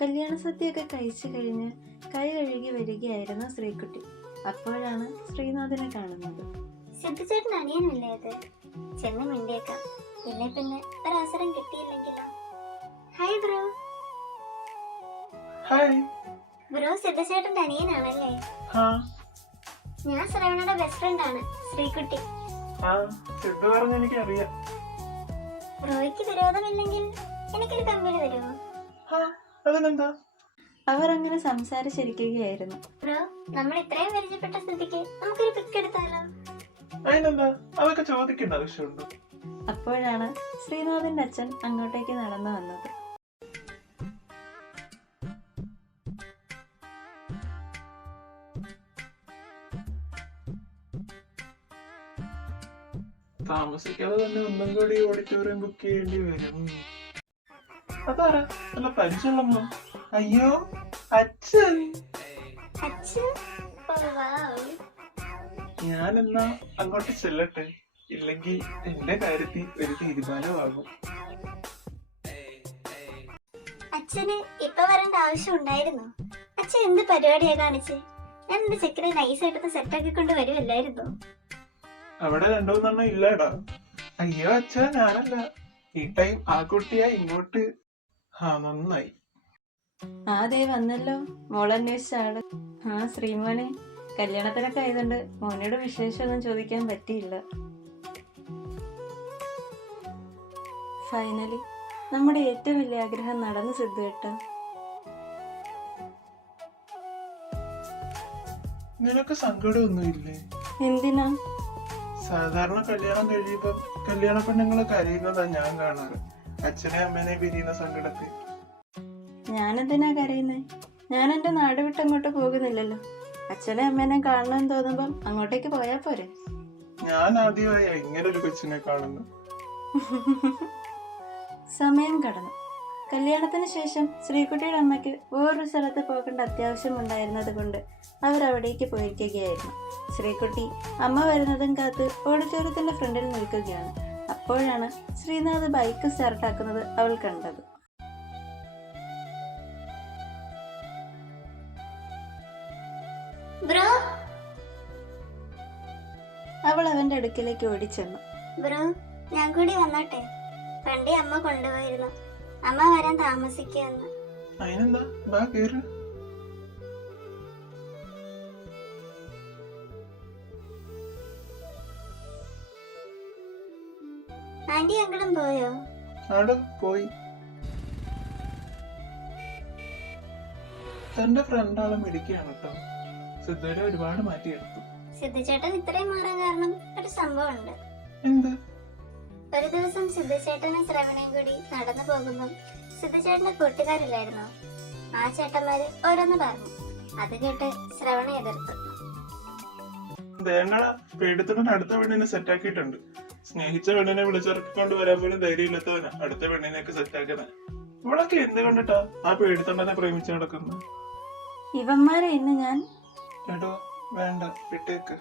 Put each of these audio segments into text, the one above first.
കല്യാണ സദ്യയൊക്കെ കഴിച്ചു കഴിഞ്ഞ് കൈ കഴുകി വരികയായിരുന്നു ശ്രീകുട്ടി. അപ്പോഴാണ് ശ്രീനാഥിനെ കാണുന്നത്. സിദ്ധുചേട്ടൻ അനിയനല്ലേ അത്? ചെന്ന് മിണ്ടിയേക്കാം. പിന്നെ പിന്നെ ഒരവസരം കിട്ടിയില്ലെങ്കിലോ? Hi bro. ഹായ്. ബ്രോ സിദ്ധുചേട്ടന്റെ അനിയനാണല്ലേ? ഞാൻ ശ്രവണയുടെ ബെസ്റ്റ് ഫ്രണ്ട് ആണ്, ശ്രീകുട്ടി. സിദ്ധു പറഞ്ഞ എനിക്കറിയാം. ബ്രോയ്ക്ക് വിരോധമില്ലെങ്കിൽ എനിക്കൊരു കമ്പനി തരുമോ? അതിനെന്താ? അവർ അങ്ങനെ സംസാരിച്ചിരിക്കുകയായിരുന്നു. ബ്രോ, നമ്മൾ ഇത്രയും പരിചയപ്പെട്ട സ്ഥിതിക്ക് നമുക്കൊരു പിക്ക് എടുത്താലോ? അതിനെന്താ? അതൊക്കെ ചോദിക്കേണ്ട ആവശ്യമുണ്ട്. അപ്പോഴാണ് ശ്രീനാഥിന്റെ അച്ഛൻ അങ്ങോട്ടേക്ക് നടന്നു വന്നത്. താമസിക്കാതെ തന്നെ ഒന്നും കൂടി ഓഡിറ്റോറിയം ബുക്ക് ചെയ്യേണ്ടി വരും. അതാരാ? നല്ല പരിചയമുള്ളമ്മ. അയ്യോ, അച്ഛൻ. ഞാനെന്നാ അങ്ങോട്ട് ചെല്ലട്ടെ, ഇല്ലെങ്കിൽ എന്റെ കാര്യത്തിൽ ഒരു തീരുമാനമാകും. അച്ഛന് ഇപ്പൊ വരേണ്ട ആവശ്യം ഉണ്ടായിരുന്നു. അച്ഛൻ എന്ത് പരിപാടിയാ കാണിച്ച്? ഞാൻ എന്റെ ചെക്കനെ നൈസായിട്ട് സെറ്റാക്കി കൊണ്ട് വരുമല്ലായിരുന്നു. അവിടെ രണ്ടു മൂന്നെണ്ണം ഇല്ലടാ. അയ്യോ അച്ഛാ, ഞാനല്ല. ഈ ടൈം ആ കുട്ടിയാ ഇങ്ങോട്ട്. നന്നായി. ദേ വന്നല്ലോ മോളന്വേഷിച്ച ആള്. ശ്രീമോനെ, കല്യാണത്തിനൊക്കെ ആയതുകൊണ്ട് മോനോട് വിശേഷമൊന്നും ചോദിക്കാൻ പറ്റിയില്ല. ഫൈനലി നമ്മുടെ ഏറ്റവും വലിയ ആഗ്രഹം നടന്നു സിദ്ധുവേട്ട. നിനക്ക് സങ്കടമൊന്നുമില്ലേ? എന്തിനാ? സാധാരണ കല്യാണം കഴിയുമ്പോ കല്യാണ പെണ്ണുങ്ങളെ കരയുന്നതാ ഞാൻ കാണാറ്. അച്ഛനെ അമ്മേനെ പിരിയുന്ന സങ്കടത്തിൽ. ഞാനെന്തിനാ കരയുന്നേ? ഞാൻ എന്റെ നാട് വിട്ട് അങ്ങോട്ട് പോകുന്നില്ലല്ലോ. അച്ഛനെ അമ്മേനെ കാണണമെന്ന് തോന്നുമ്പം അങ്ങോട്ടേക്ക് പോയാ പോരെ? ഞാൻ ആദ്യമായി ഇങ്ങനൊരു കൊച്ചിനെ കാണുന്നു. സമയം കടന്നു. കല്യാണത്തിന് ശേഷം ശ്രീകുട്ടിയുടെ അമ്മയ്ക്ക് വേറൊരു സ്ഥലത്ത് പോകേണ്ട അത്യാവശ്യം ഉണ്ടായിരുന്നത് കൊണ്ട് അവരവിടേക്ക് പോയിരിക്കുകയായിരുന്നു. ശ്രീകുട്ടി അമ്മ വരുന്നതും കാത്ത് ഓഡിറ്റോറിയത്തിന്റെ ഫ്രണ്ടിൽ നിൽക്കുകയാണ്. അപ്പോഴാണ് ശ്രീനാഥ് ബൈക്ക് സ്റ്റാർട്ടാക്കുന്നത് അവൾ കണ്ടത്. അവൾ അവന്റെ അടുക്കിലേക്ക് ഓടിച്ചെന്നു. ബ്രോ, ഞാൻ കൂടി വന്നോട്ടെ? പണ്ടേ അമ്മ കൊണ്ടുപോയിരുന്നു. അമ്മ വരാൻ താമസിക്കുമെന്ന്. അതിനെന്താ, ബാ കേറ്. ആന്റി അങ്കിളും പോയോ? അവിടെ പോയി. തന്റെ ഫ്രണ്ടാളെ മിടിക്കുകയാണ് കേട്ടോ. സിദ്ധുവിനെ ഒരുപാട് മാറ്റിയെടുത്തു. സിദ്ധുചേട്ടൻ ഇത്രയും മാറാൻ കാരണം ഒരു സംഭവം ഉണ്ട്. എന്ത്? ഒരു ദിവസം സിദ്ധുചേട്ടനും ശ്രവണയും കൂടി നടന്നു പോകുമ്പോൾ സിദ്ധുചേട്ടന്റെ കൂട്ടുകാരില്ലായിരുന്നോ? ആ ചേട്ടന്മാര് ഓരോന്ന് പറഞ്ഞു. അത് കേട്ട് ശ്രവണ എതിർത്തു. തേങ്ങട പേടിത്തന്നെ അടുത്ത പെണ്ണിനെ സെറ്റാക്കിയിട്ടുണ്ട്. സ്നേഹിച്ച പെണ്ണിനെ വിളിച്ചിറക്കിക്കൊണ്ട് വരാൻ പോലും ധൈര്യമില്ലാത്തവനാ അടുത്ത പെണ്ണിനെയൊക്കെ സെറ്റാക്കണ. ഇവളൊക്കെ എന്ത് കണ്ടിട്ടാ ആ പേടിത്തണ്ടനെ പ്രേമിച്ചു നടക്കുന്നു? ഇവന്മാരെ ഇന്ന് ഞാൻ എടോ വേണ്ട, വിട്ടേക്ക്.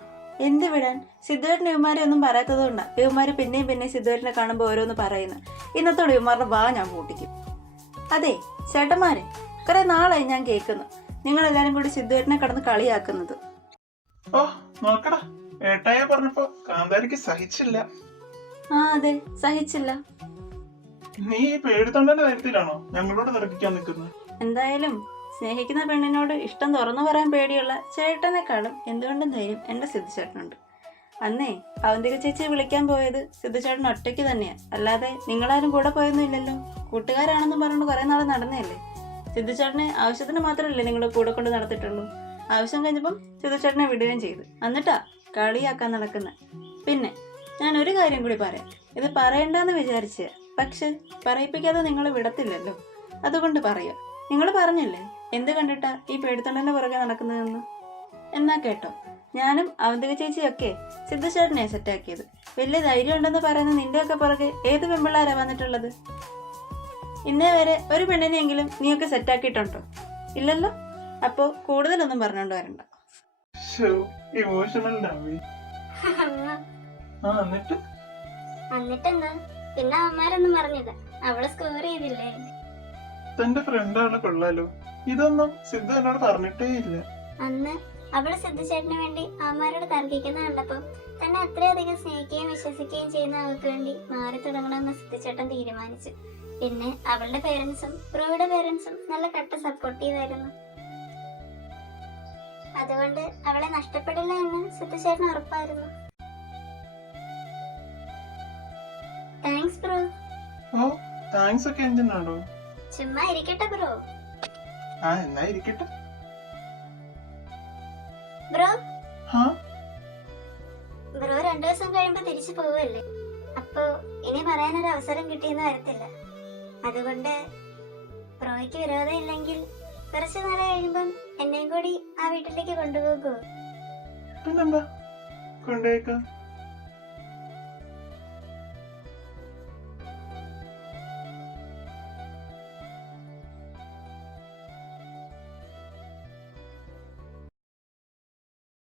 എന്ത് വിടാൻ? സിദ്ധുവേട്ടന് ഇവന്മാരെ ഒന്നും പറയാത്തത് കൊണ്ടാ ഇവന്മാര് പിന്നെയും സിദ്ധുവേട്ടനെ കാണുമ്പോൾ ഓരോന്ന് പറയുന്നത്. ഇന്നത്തോടെ ഇവന്മാരുടെ വാ ഞാൻ പൂട്ടിക്കും. അതെ ചേട്ടന്മാരെ, കുറെ നാളായി ഞാൻ കേൾക്കുന്നു നിങ്ങളെല്ലാരും കൂടി സിദ്ധുവേട്ടനെ കടന്ന് കളിയാക്കുന്നത്. ഓ നോക്കടാ, ഏട്ടായ പറഞ്ഞപ്പോ കാന്താരിക്ക് സഹിച്ചില്ല. അതെ, സഹിച്ചില്ല. നീ പേടിത്തൊണ്ടന്റെ കാര്യത്തിലാണോ ഞങ്ങളോട് തർക്കിക്കാൻ നിൽക്കുന്നത്? എന്തായാലും സ്നേഹിക്കുന്ന പെണ്ണിനോട് ഇഷ്ടം തുറന്നു പറയാൻ പേടിയുള്ള ചേട്ടനെക്കാളും എന്തുകൊണ്ടും ധൈര്യം എന്റെ സിദ്ധുചേട്ടനുണ്ട്. അന്നേ അവന്തിക ചേച്ചിയെ വിളിക്കാൻ പോയത് സിദ്ധുചേട്ടൻ ഒറ്റയ്ക്ക് തന്നെയാ, അല്ലാതെ നിങ്ങളാരും കൂടെ പോയൊന്നും ഇല്ലല്ലോ. കൂട്ടുകാരാണെന്നും പറഞ്ഞുകൊണ്ട് കുറെ നാൾ നടന്നതല്ലേ. സിദ്ധുചേട്ടനെ ആവശ്യത്തിന് മാത്രമല്ലേ നിങ്ങൾ കൂടെ കൊണ്ട് നടത്തിയിട്ടുള്ളൂ. ആവശ്യം കഴിഞ്ഞപ്പം സിദ്ധുചേട്ടനെ വിടുകയും ചെയ്തു. എന്നിട്ടാ കളിയാക്കാൻ നടക്കുന്ന. പിന്നെ ഞാൻ ഒരു കാര്യം കൂടി പറയാം. ഇത് പറയണ്ടെന്ന് വിചാരിച്ച, പക്ഷെ പറയിപ്പിക്കാതെ നിങ്ങൾ വിടത്തില്ലല്ലോ. അതുകൊണ്ട് പറയുക. നിങ്ങൾ പറഞ്ഞില്ലേ എന്ത് കണ്ടിട്ടാ ഈ പേടിത്തൊണ്ടന്റെ പുറകെ നടക്കുന്നതെന്ന്. എന്നാ കേട്ടോ, ഞാനും അവന്തിക ചേച്ചിയൊക്കെ സിദ്ധുചേട്ടനെ സെറ്റാക്കിയത്. വലിയ ധൈര്യം ഉണ്ടെന്ന് പറയുന്ന നിന്റെയൊക്കെ പുറകെ ഏത് പെൺപിള്ളാരാ വന്നിട്ടുള്ളത്? ഇന്നേ വരെ ഒരു പെണ്ണിനെയെങ്കിലും നീയൊക്കെ സെറ്റാക്കിയിട്ടുണ്ടോ? ഇല്ലല്ലോ. അപ്പോ കൂടുതലൊന്നും പറഞ്ഞോണ്ട് വരണ്ട. എന്നിട്ടെന്താ? പിന്നെ അമ്മമാരൊന്നും പറഞ്ഞില്ല. അവള് സ്കോർ ചെയ്തില്ലേ? തന്റെ ഫ്രണ്ടാണ് കൊള്ളാലോ. ഇതൊന്നും സിദ്ധു എന്നോട് പറഞ്ഞിട്ടേ ഇല്ല. അന്ന് അവള് സിദ്ധുചേട്ടന് വേണ്ടി അവന്മാരോട് തർക്കിക്കുന്ന കണ്ടപ്പോ തന്നെ അത്രയധികം സ്നേഹിക്കുകയും വിശ്വസിക്കുകയും ചെയ്യുന്ന അവൾക്ക് വേണ്ടി മാറി തുടങ്ങണമെന്ന് സിദ്ധുചേട്ടൻ തീരുമാനിച്ചു. പിന്നെ അവളുടെ പേരൻസും ബ്രോയുടെ പേരൻസും നല്ല കട്ട സപ്പോർട്ടീവ് ആയിരുന്നു. അതുകൊണ്ട് അവളെ നഷ്ടപ്പെടില്ല എന്ന് സിദ്ധുചേട്ടൻ ഉറപ്പായിരുന്നു. Thanks bro. ഓ, താങ്ക്സ് ഒക്കെ എന്തിനാണോ? ചുമ്മാ ഇരിക്കട്ടെ ബ്രോ. ആ, എന്നാ ഇരിക്കട്ടെ. ബ്രോ ഹാ, ബ്രോ 2 ദിവസം കഴിയുമ്പോ തിരിച്ചു പോവല്ലേ? അപ്പോ ഇനി പറയാനൊരു അവസരം കിട്ടിയെന്ന് വരത്തില്ല. അതുകൊണ്ട് ബ്രോയ്ക്ക് വിരോധം ഇല്ലെങ്കിൽ കുറച്ചു നാളെ കഴിയുമ്പം എന്നെയും കൂടി ആ വീട്ടിലേക്ക് കൊണ്ടുപോകൂ. പിന്നെന്താ, കൊണ്ടേക്കാം.